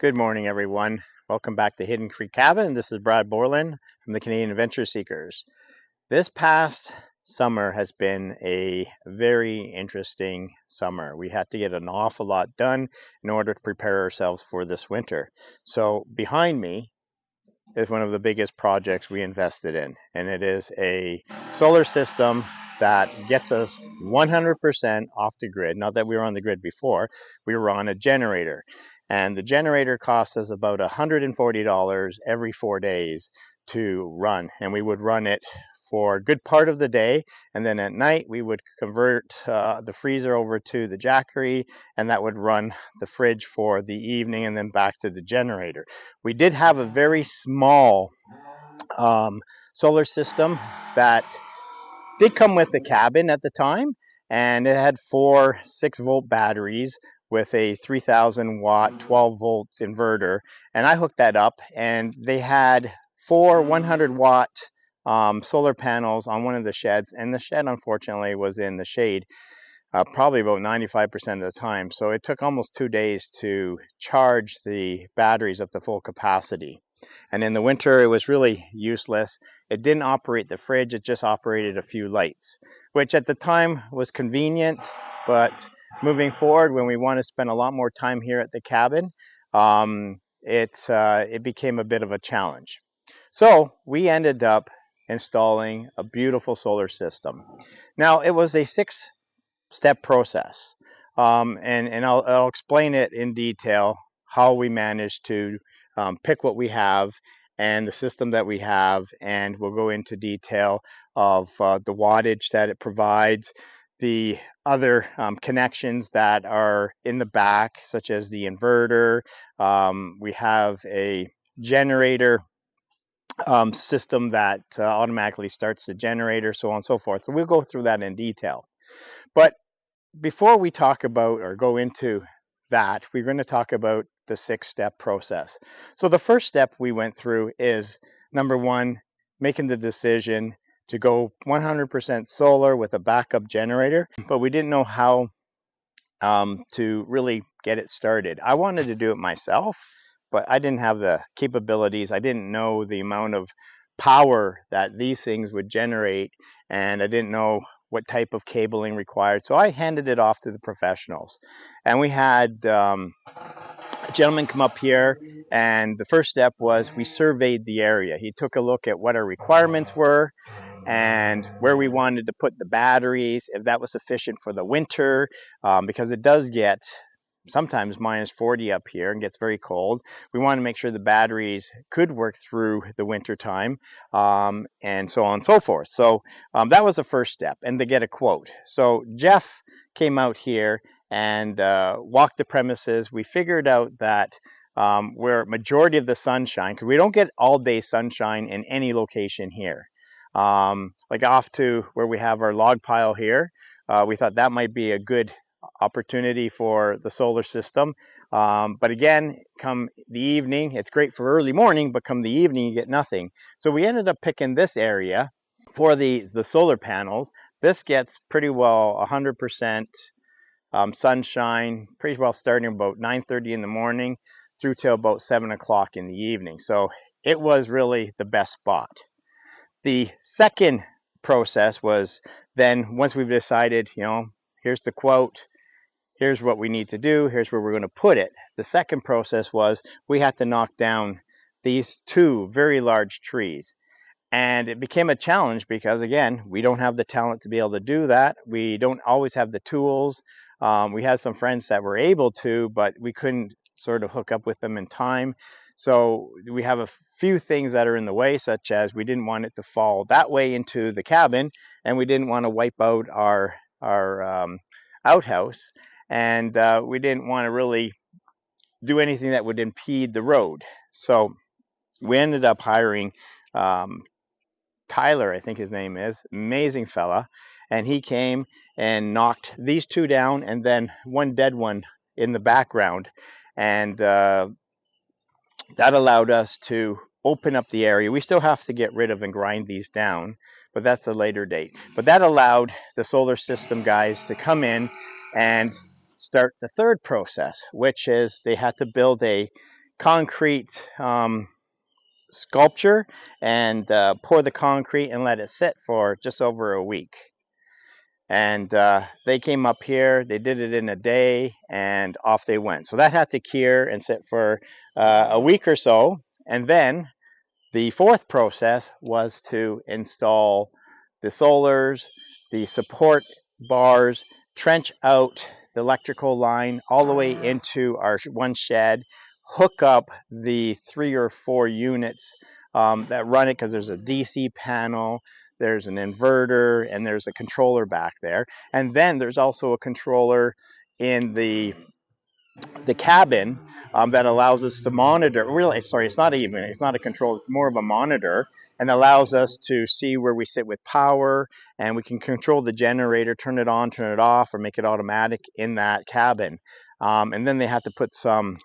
Good morning, everyone. Welcome back to Hidden Creek Cabin. This is Brad Borland from the Canadian Adventure Seekers. This past summer has been a very interesting summer. We had to get an awful lot done in order to prepare ourselves for this winter. So behind me is one of the biggest projects we invested in, and it is a solar system that gets us 100% off the grid. Not that we were on the grid before, we were on a generator. And the generator costs us about $140 every 4 days to run. And we would run it for a good part of the day. And then at night, we would convert the freezer over to the Jackery, and that would run the fridge for the evening and then back to the generator. We did have a very small solar system that did come with the cabin at the time, and it had four 6-volt batteries with a 3000 watt 12 volt inverter, and I hooked that up, and they had four 100 watt solar panels on one of the sheds, and the shed unfortunately was in the shade probably about 95% of the time, so it took almost 2 days to charge the batteries up to full capacity. And in the winter, it was really useless. It didn't operate the fridge, it just operated a few lights, which at the time was convenient, but moving forward, when we want to spend a lot more time here at the cabin, it became a bit of a challenge. So we ended up installing a beautiful solar system. Now, it was a 6-step process, and I'll explain it in detail how we managed to pick what we have and the system that we have, and we'll go into detail of the wattage that it provides, the other connections that are in the back, such as the inverter. We have a generator system that automatically starts the generator, so on and so forth. So we'll go through that in detail. But before we talk about or go into that, we're going to talk about the 6-step process. So the first step we went through is, number one, making the decision to go 100% solar with a backup generator, but we didn't know how to really get it started. I wanted to do it myself, but I didn't have the capabilities. I didn't know the amount of power that these things would generate, and I didn't know what type of cabling required. So I handed it off to the professionals. And we had a gentleman come up here, and the first step was we surveyed the area. He took a look at what our requirements were and where we wanted to put the batteries, if that was sufficient for the winter, because it does get sometimes minus 40 up here and gets very cold. We want to make sure the batteries could work through the winter time, and so on and so forth. So that was the first step, and to get a quote. So Jeff came out here and walked the premises. We figured out that where majority of the sunshine, because we don't get all day sunshine in any location here, like off to where we have our log pile here, we thought that might be a good opportunity for the solar system. But again, come the evening, it's great for early morning, but come the evening, you get nothing. So we ended up picking this area for the solar panels. This gets pretty well 100% sunshine, pretty well starting about 9:30 in the morning through till about 7 o'clock in the evening. So it was really the best spot. The second process was then, once we've decided, here's the quote, here's what we need to do, here's where we're going to put it. The second process was we had to knock down these two very large trees. And it became a challenge because, again, we don't have the talent to be able to do that. We don't always have the tools. We had some friends that were able to, but we couldn't sort of hook up with them in time. So we have a few things that are in the way, such as we didn't want it to fall that way into the cabin, and we didn't want to wipe out our outhouse, and we didn't want to really do anything that would impede the road. So we ended up hiring Tyler, I think his name is, amazing fella, and he came and knocked these two down and then one dead one in the background, and that allowed us to open up the area. We still have to get rid of and grind these down, but that's a later date. But that allowed the solar system guys to come in and start the third process, which is they had to build a concrete sculpture and pour the concrete and let it sit for just over a week. And they came up here, they did it in a day, and off they went. So that had to cure and sit for a week or so. And then the fourth process was to install the solars, the support bars, trench out the electrical line all the way into our one shed, hook up the 3 or 4 units that run it, because there's a DC panel, there's an inverter, and there's a controller back there. And then there's also a controller in the cabin that allows us to monitor. Really, sorry, it's not a control, it's more of a monitor, and allows us to see where we sit with power, and we can control the generator, turn it on, turn it off, or make it automatic in that cabin. And then they have to put some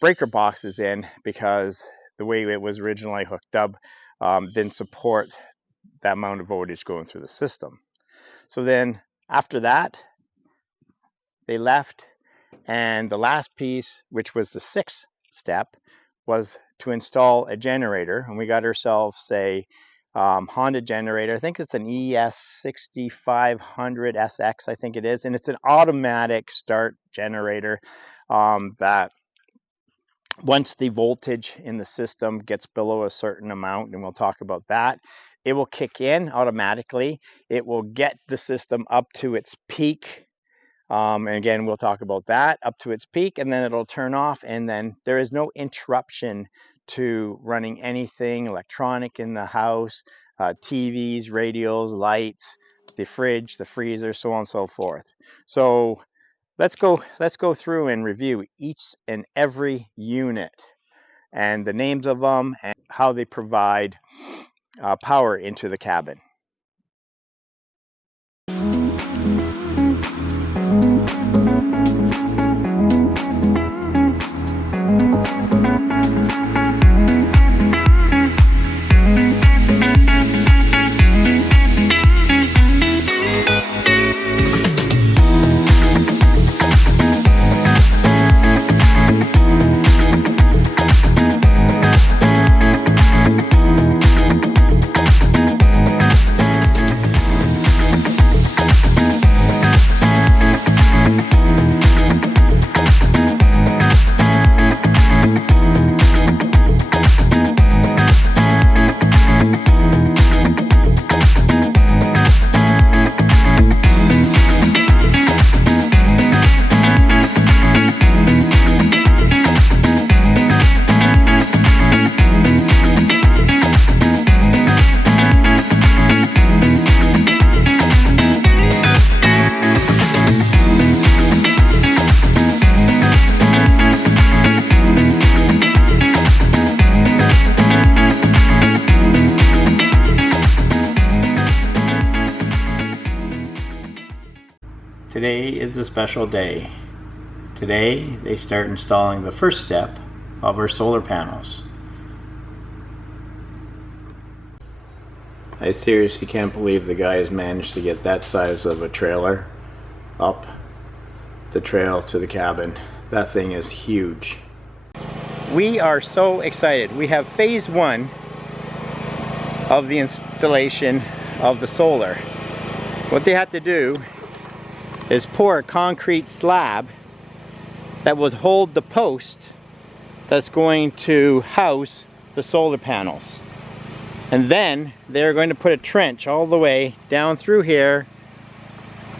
breaker boxes in, because the way it was originally hooked up didn't support that amount of voltage going through the system. So then after that, they left, and the last piece, which was the 6th step, was to install a generator. And we got ourselves a Honda generator. I think it's an ES6500SX, I think it is, and it's an automatic start generator that once the voltage in the system gets below a certain amount, and we'll talk about that, it will kick in automatically. It will get the system up to its peak. And again, we'll talk about that, up to its peak, and then it'll turn off, and then there is no interruption to running anything electronic in the house, TVs, radios, lights, the fridge, the freezer, so on and so forth. So let's go through and review each and every unit and the names of them and how they provide power into the cabin. Today is a special day. Today they start installing the first step of our solar panels. I seriously can't believe the guys managed to get that size of a trailer up the trail to the cabin. That thing is huge. We are so excited. We have phase 1 of the installation of the solar. What they have to do is pour a concrete slab that will hold the post that's going to house the solar panels. And then they're going to put a trench all the way down through here,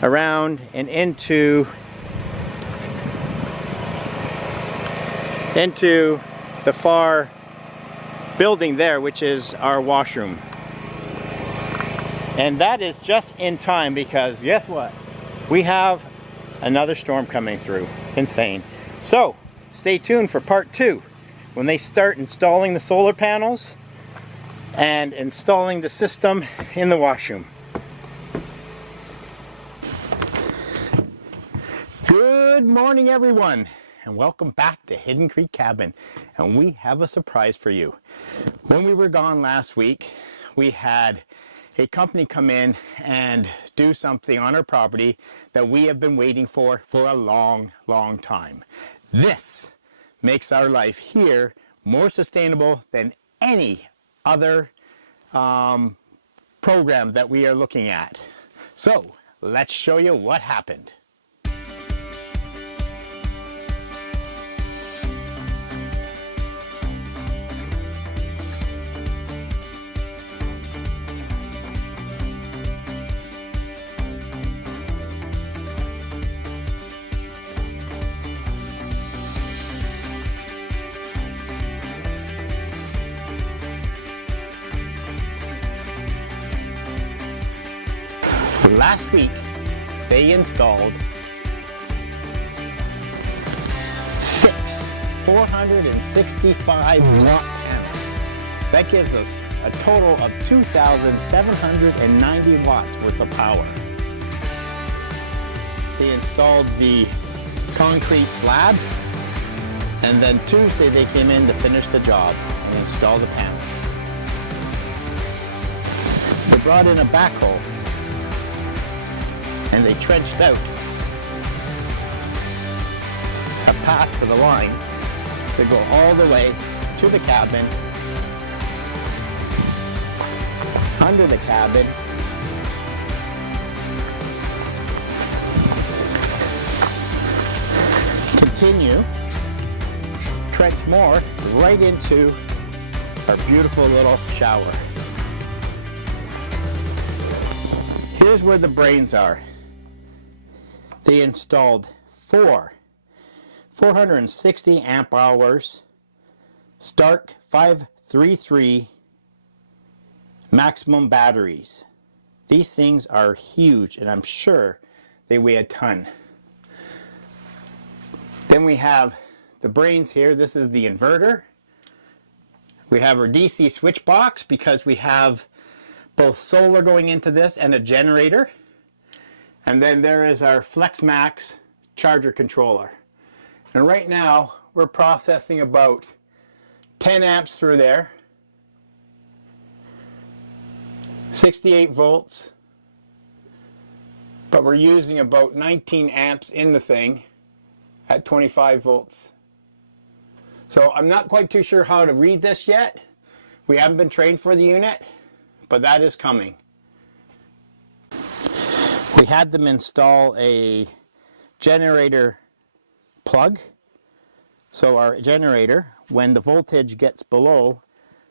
around and into the far building there, which is our washroom. And that is just in time, because guess what? We have another storm coming through. Insane. So stay tuned for part 2 when they start installing the solar panels and installing the system in the washroom. Good morning, everyone, and welcome back to Hidden Creek Cabin. And we have a surprise for you. When we were gone last week, we had a company come in and do something on our property that we have been waiting for a long time. This makes our life here more sustainable than any other program that we are looking at. So let's show you what happened. Last week, they installed 6 465 watt panels. That gives us a total of 2,790 watts worth of power. They installed the concrete slab, and then Tuesday they came in to finish the job and install the panels. They brought in a backhoe and they trenched out a path for the line to go all the way to the cabin, under the cabin, continue, trench more right into our beautiful little shower. Here's where the brains are. They installed 460 amp hours Stark 533 maximum batteries. These things are huge, and I'm sure they weigh a ton. Then we have the brains here. This is the inverter. We have our DC switch box because we have both solar going into this and a generator. And then there is our FlexMax charger controller. And right now we're processing about 10 amps through there, 68 volts, but we're using about 19 amps in the thing at 25 volts. So I'm not quite too sure how to read this yet. We haven't been trained for the unit, but that is coming. We had them install a generator plug. So our generator, when the voltage gets below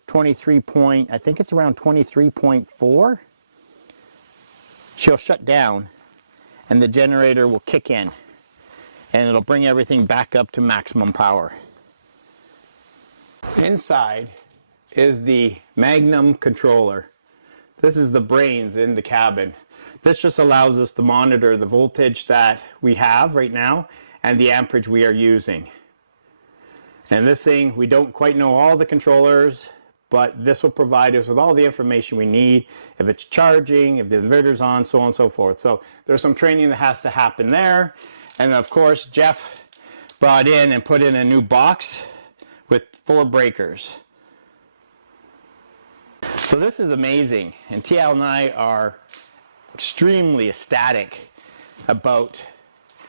23 point, I think it's around 23.4, she'll shut down and the generator will kick in and it'll bring everything back up to maximum power. Inside is the Magnum controller. This is the brains in the cabin. This just allows us to monitor the voltage that we have right now and the amperage we are using. And this thing, we don't quite know all the controllers, but this will provide us with all the information we need, if it's charging, if the inverter's on, so on and so forth. So there's some training that has to happen there. And of course, Jeff brought in and put in a new box with 4 breakers. So this is amazing, and TL and I are extremely ecstatic about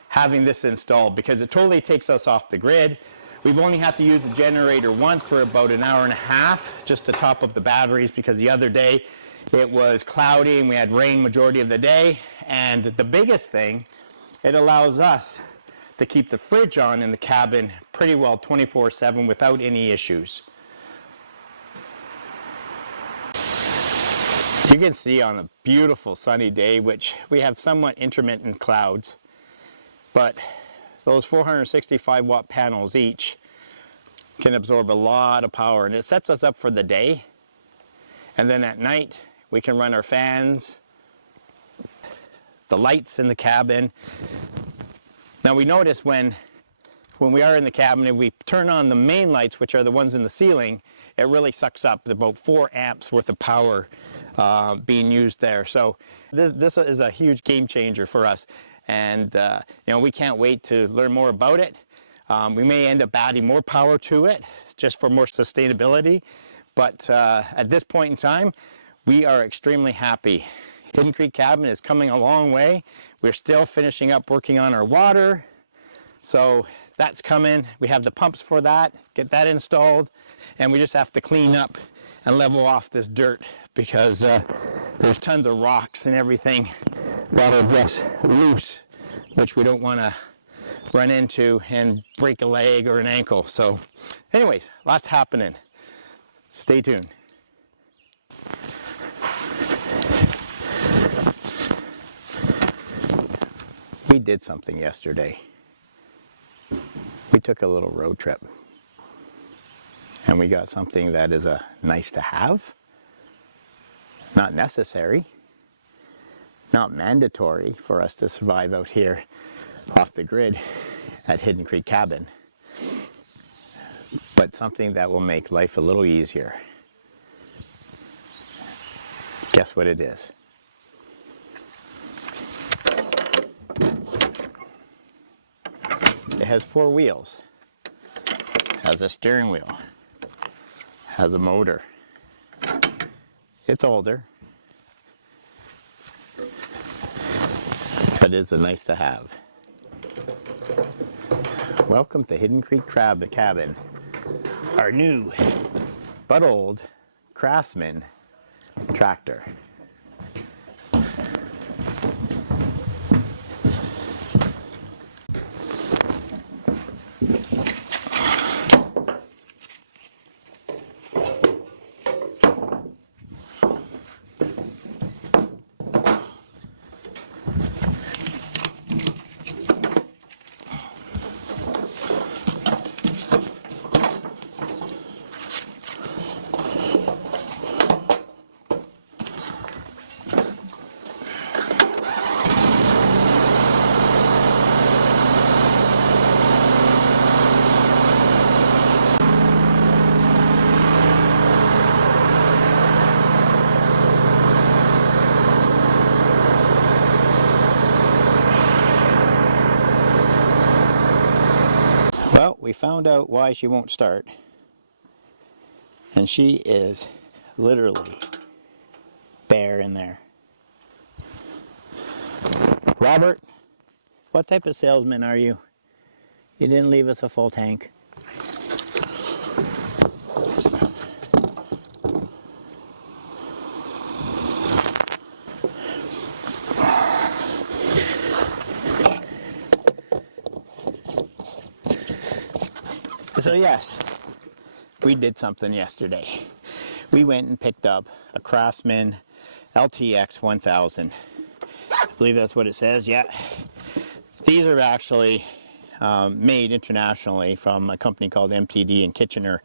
having this installed because it totally takes us off the grid. We've only had to use the generator once for about an hour and a half just to top up the batteries because the other day it was cloudy and we had rain majority of the day. And the biggest thing, it allows us to keep the fridge on in the cabin pretty well 24/7 without any issues. You can see on a beautiful sunny day, which we have somewhat intermittent clouds, but those 465 watt panels each can absorb a lot of power, and it sets us up for the day. And then at night we can run our fans, the lights in the cabin. Now we notice when we are in the cabin, if we turn on the main lights, which are the ones in the ceiling, it really sucks up about 4 amps worth of power being used there. So this is a huge game changer for us, and you know, we can't wait to learn more about it. We may end up adding more power to it just for more sustainability, but at this point in time we are extremely happy. Hidden Creek Cabin is coming a long way. We're still finishing up working on our water, so that's coming. We have the pumps for that, get that installed, and we just have to clean up and level off this dirt because there's tons of rocks and everything that are just loose, which we don't want to run into and break a leg or an ankle. So anyways, lots happening. Stay tuned. We did something yesterday. We took a little road trip and we got something that is a nice to have, not necessary, not mandatory for us to survive out here off the grid at Hidden Creek Cabin, but something that will make life a little easier. Guess what it is? It has 4 wheels, has a steering wheel, has a motor. It's older, but it is a nice to have. Welcome to Hidden Creek Cabin, our new but old Craftsman tractor. Well, we found out why she won't start, and she is literally bare in there. Robert, what type of salesman are you? You didn't leave us a full tank. So yes, we did something yesterday. We went and picked up a Craftsman LTX 1000. I believe that's what it says, yeah. These are actually made internationally from a company called MTD in Kitchener,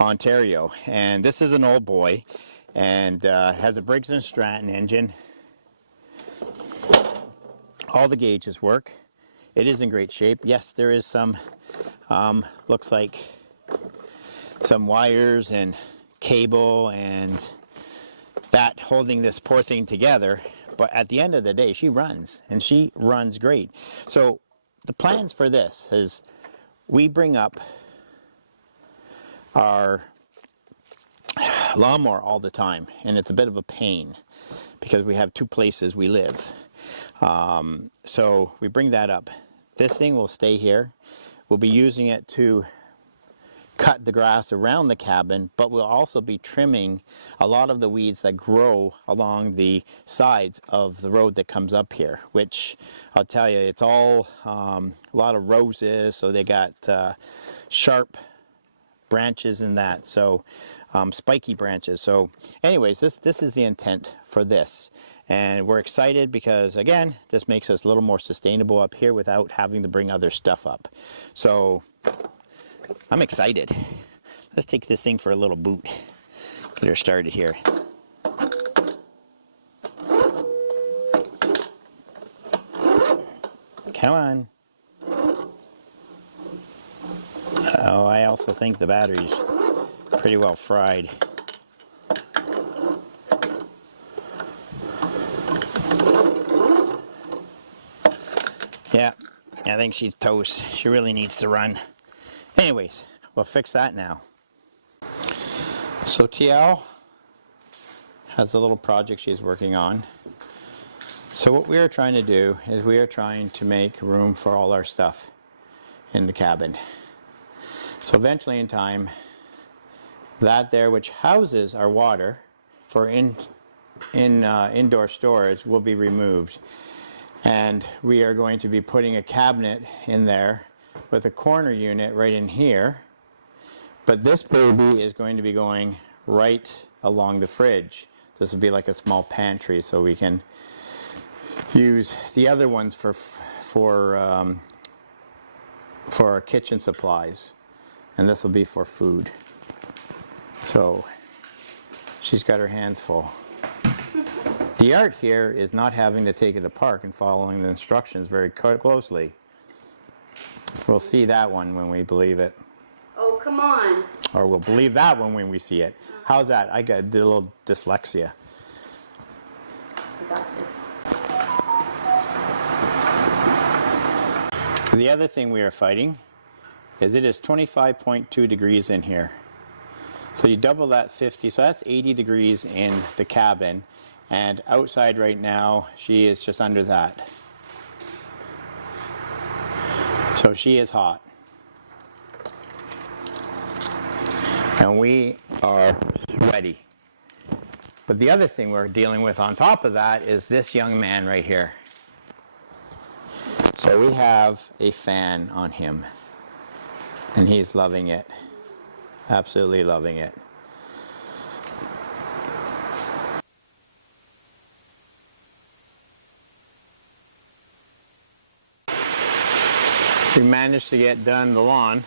Ontario. And this is an old boy and has a Briggs & Stratton engine. All the gauges work. It is in great shape. Yes, there is some looks like some wires and cable and that holding this poor thing together, but at the end of the day she runs, and she runs great. So the plans for this is we bring up our lawnmower all the time, and it's a bit of a pain because we have 2 places we live. So we bring that up. This thing will stay here. We'll be using it to cut the grass around the cabin, but we'll also be trimming a lot of the weeds that grow along the sides of the road that comes up here, which I'll tell you, it's all a lot of roses, so they got sharp branches in that, so spiky branches. So anyways, this is the intent for this. And we're excited because, again, this makes us a little more sustainable up here without having to bring other stuff up. So I'm excited. Let's take this thing for a little boot. Get her started here. Come on. Oh, I also think the battery's pretty well fried. Yeah, I think she's toast. She really needs to run. Anyways, we'll fix that now. So TL has a little project she's working on. So what we are trying to do is we are trying to make room for all our stuff. in the cabin. So eventually in time, that there which houses our water for indoor storage will be removed. And we are going to be putting a cabinet in there with a corner unit right in here. But this baby is going to be going right along the fridge. This will be like a small pantry, so we can use the other ones for our kitchen supplies, and this will be for food. So she's got her hands full. The art here is not having to take it apart and following the instructions very closely. We'll see that one when we believe it. Oh, come on. Or we'll believe that one when we see it. How's that? I did a little dyslexia. I got this. The other thing we are fighting is it is 25.2 degrees in here. So you double that 50, so that's 80 degrees in the cabin. And outside right now, she is just under that. So she is hot. And we are sweaty. But the other thing we're dealing with on top of that is this young man right here. So we have a fan on him. And he's loving it. Absolutely loving it. We managed to get done the lawn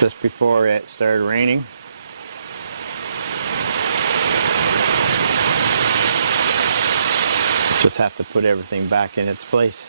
just before it started raining. Just have to put everything back in its place.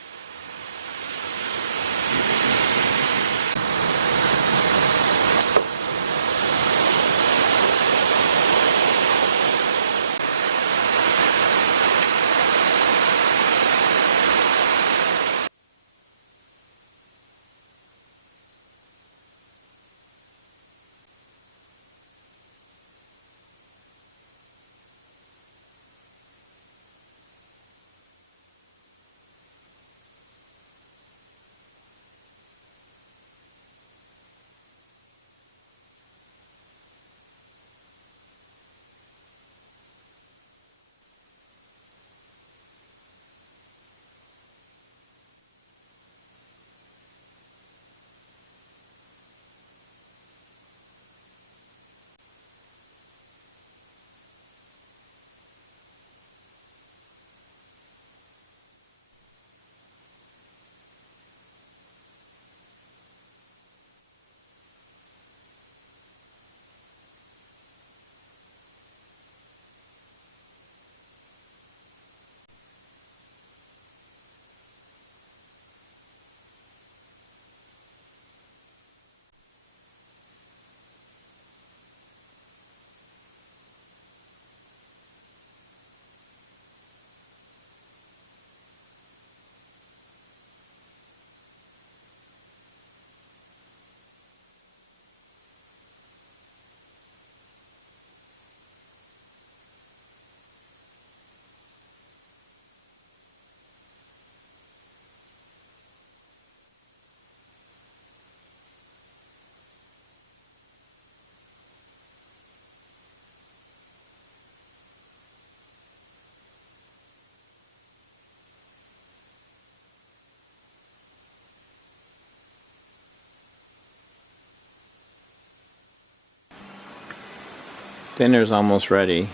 Dinner's almost ready,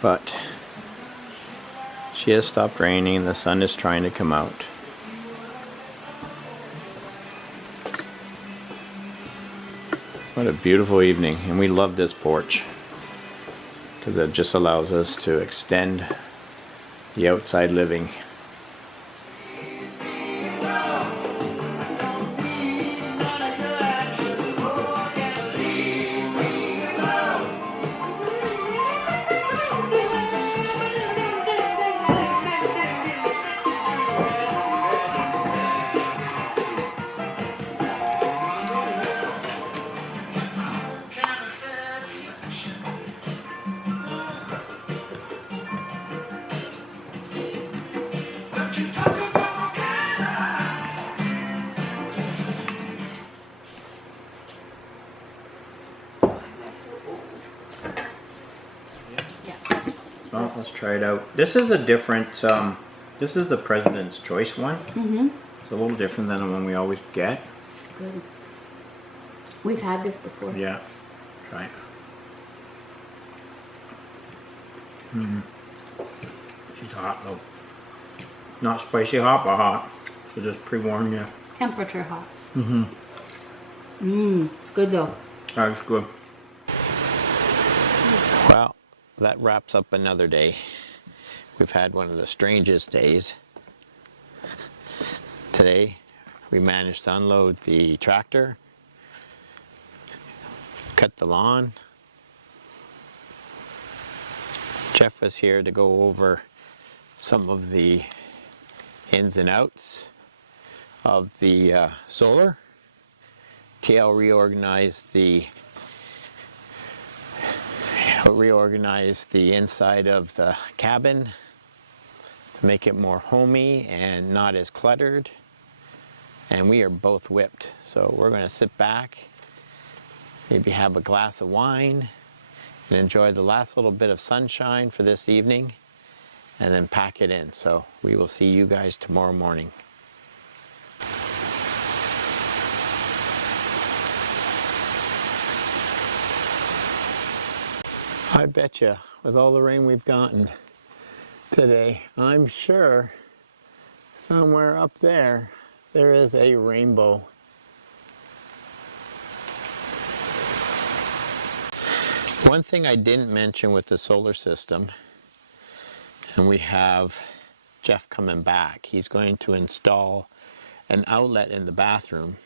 but she has stopped raining and the sun is trying to come out. What a beautiful evening, and we love this porch because it just allows us to extend the outside living. Well, let's try it out. This is a different, this is the President's Choice one. Mm-hmm. It's a little different than the one we always get. It's good. We've had this before. Yeah, try it. She's hot though. Not spicy hot, but hot. So just pre-warn you. Temperature hot. Mm-hmm. It's good though. That's good. Well, that wraps up another day. We've had one of the strangest days. Today, we managed to unload the tractor, cut the lawn. Jeff was here to go over some of the ins and outs of the solar. TL reorganized the inside of the cabin to make it more homey and not as cluttered. And we are both whipped, so we're going to sit back, maybe have a glass of wine, and enjoy the last little bit of sunshine for this evening, and then pack it in. So we will see you guys tomorrow morning. I bet you, with all the rain we've gotten today, I'm sure somewhere up there is a rainbow. One thing I didn't mention with the solar system, and we have Jeff coming back, he's going to install an outlet in the bathroom,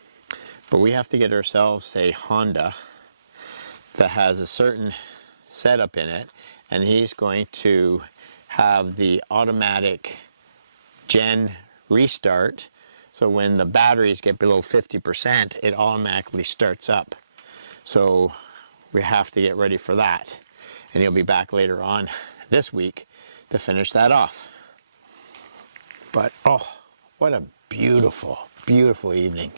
but we have to get ourselves a Honda that has a certain setup in it, and he's going to have the automatic gen restart, so when the batteries get below 50%, it automatically starts up. So we have to get ready for that, and he'll be back later on this week to finish that off. But oh, what a beautiful, beautiful evening.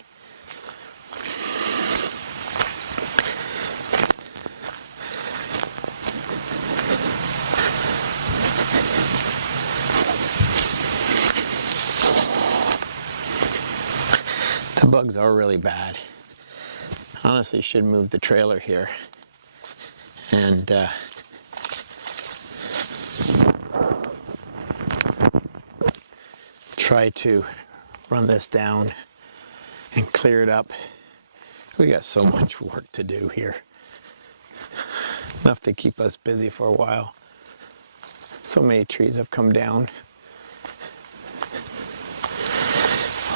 The bugs are really bad. Honestly, should move the trailer here and try to run this down and clear it up. We got so much work to do here. Enough to keep us busy for a while. So many trees have come down.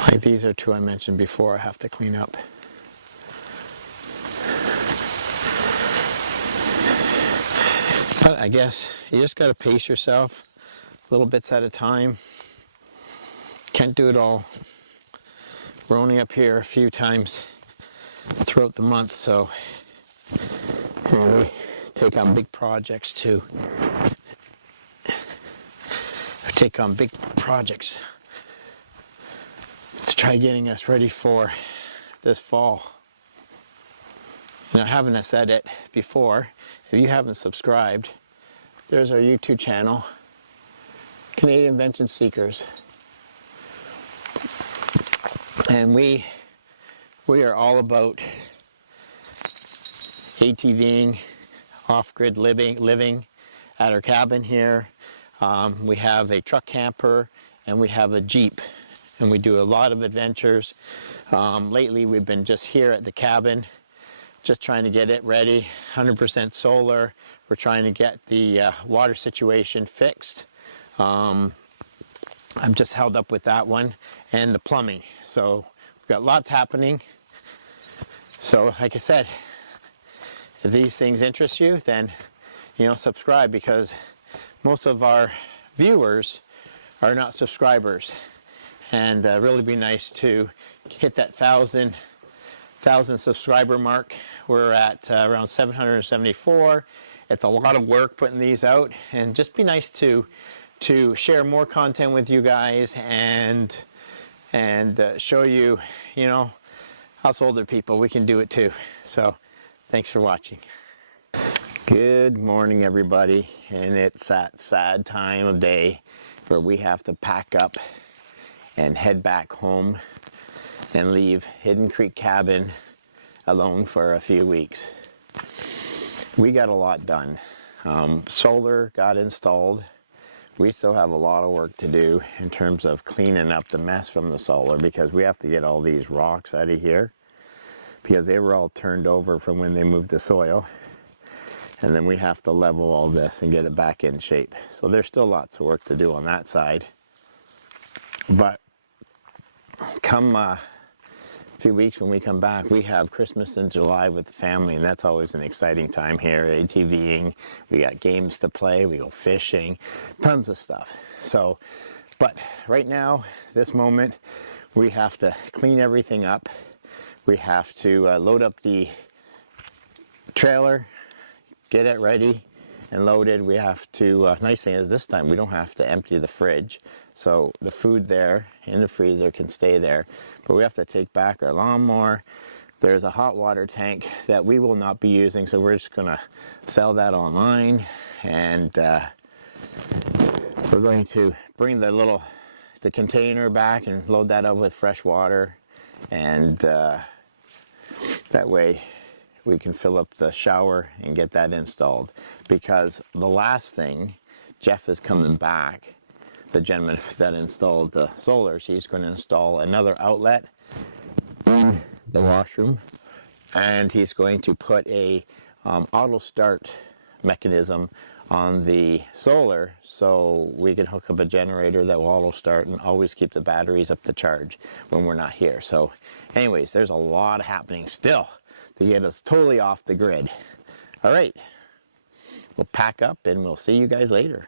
Like these are two I mentioned before I have to clean up. But I guess you just got to pace yourself little bits at a time. Can't do it all. We're only up here a few times throughout the month, so we take on big projects too. We take on big projects to try getting us ready for this fall. Now, haven't I said it before, if you haven't subscribed, there's our YouTube channel, Canadian Invention Seekers. And we are all about ATVing, off-grid living at our cabin here. We have a truck camper and we have a Jeep, and we do a lot of adventures. Lately we've been just here at the cabin, just trying to get it ready, 100% solar. We're trying to get the water situation fixed. I'm just held up with that one and the plumbing. So we've got lots happening. So like I said, if these things interest you, then subscribe, because most of our viewers are not subscribers, and really be nice to hit that 1,000 subscriber mark. We're at around 774. It's a lot of work putting these out, and just be nice to share more content with you guys and show you, us older people, we can do it too. So thanks for watching. Good morning, everybody, and it's that sad time of day where we have to pack up and head back home and leave Hidden Creek Cabin alone for a few weeks. We got a lot done. Solar got installed. We still have a lot of work to do in terms of cleaning up the mess from the solar, because we have to get all these rocks out of here because they were all turned over from when they moved the soil. And then we have to level all this and get it back in shape. So there's still lots of work to do on that side. But come a few weeks when we come back, we have Christmas in July with the family, and that's always an exciting time here. ATVing, we got games to play, we go fishing, tons of stuff. So, but right now, this moment, we have to clean everything up. We have to load up the trailer, get it ready and loaded. We have to, nice thing is this time we don't have to empty the fridge. So the food there in the freezer can stay there. But we have to take back our lawnmower. There's a hot water tank that we will not be using, so we're just gonna sell that online. And we're going to bring the container back and load that up with fresh water. And that way we can fill up the shower and get that installed, because the last thing, Jeff is coming back, the gentleman that installed the solars. He's going to install another outlet in the washroom, and he's going to put a auto start mechanism on the solar, so we can hook up a generator that will auto start and always keep the batteries up to charge when we're not here. So anyways, there's a lot happening still to get us totally off the grid. All right, we'll pack up and we'll see you guys later.